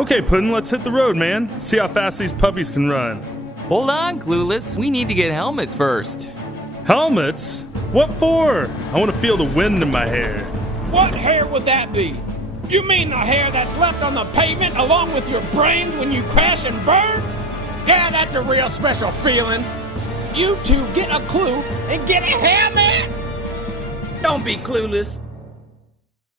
Okay, Puddin', let's hit the road, man. See how fast these puppies can run. Hold on, Klulis. We need to get helmets first. Helmets? What for? I want to feel the wind in my hair. What hair would that be? You mean the hair that's left on the pavement along with your brains when you crash and burn? Yeah, that's a real special feeling. You two get a clue and get a helmet! Don't be clueless.